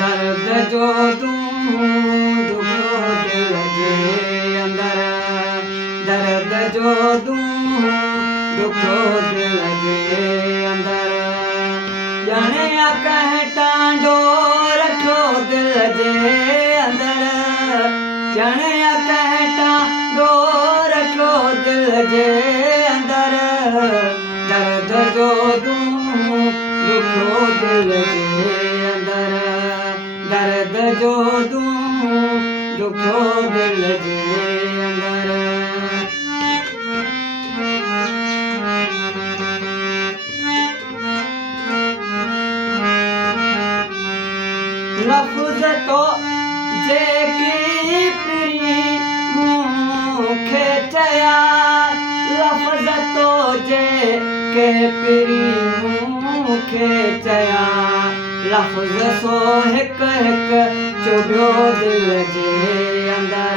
दर्द जो तूं दुखो दिल जे अंदर दर्द जो तूं दुखो दिल जे अंदर ॼणे कह टांडो रखो दिल जे अंदर ॼणे कह टांडो रखो दिल जे अंदर दर्द जो तूं दुखो दिल जे अंदर दर्द जो तूं दुखो दिल जे अंदर लफ़्ज़ तो जेकी पिरी मूंखे चया लफ़्ज़ तो जेके पिरी मूंखे चया लफ़्ज़ सो हिकु हिकु चुभियो दिल जे अंदर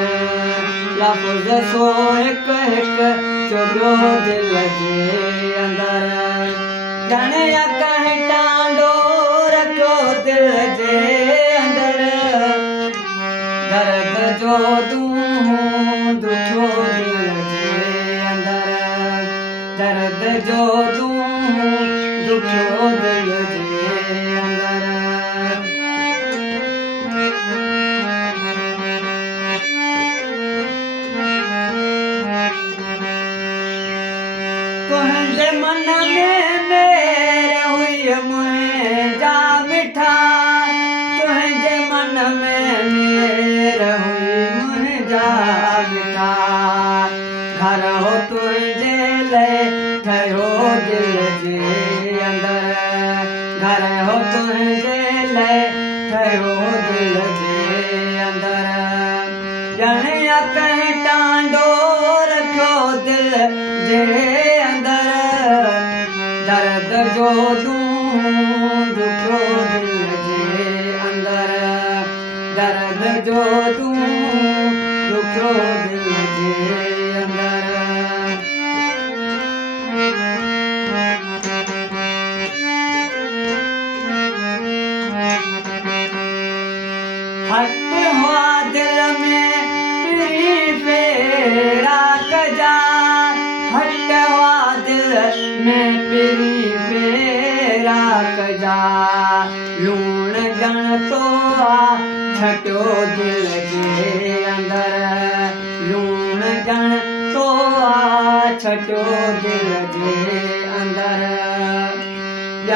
लफ़्ज़ सो हिकु हिकु चुभियो दिल जे अंदर ॼणे कह टांडो रखो दिल जे अंदर दर्द जो तूं दुखो दिल जे अंदर दर्द जो तूं दुखो दिल जे अंदर तुंहिंजे मन में मेरे हुई मुंहिंजा मिठा तुंहिंजे मन में मेरे हुई मुंहिंजा मिठा घर हो तुंहिंजे लाइ ठहियो दिल जे अंदर घर हो तुंहिंजे लाइ ठहियो दिल जे अंदर ॼणे कह टांडो रखो दिल जे अंदर दर्द जो तूं दुखो दिल जे अंदर दर्द जो तूं दुखो दिल जे अंदर हट हुआ दिल में पिरी फेरा कजा हट हुआ दिल में पिरी फेरा कजा लूण ॼण तो छटियो दिल जे अंदर लूण ॼण तो छटियो दिल जे अंदर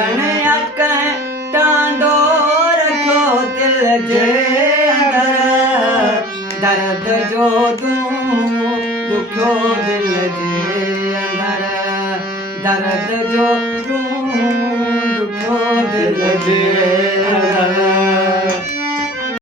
ॼणे कह टांडो रखो दिल जे अंदर दर्द जो तूं दुखो दिल जे अंदर दर्द जो तूं दुखो दिल जे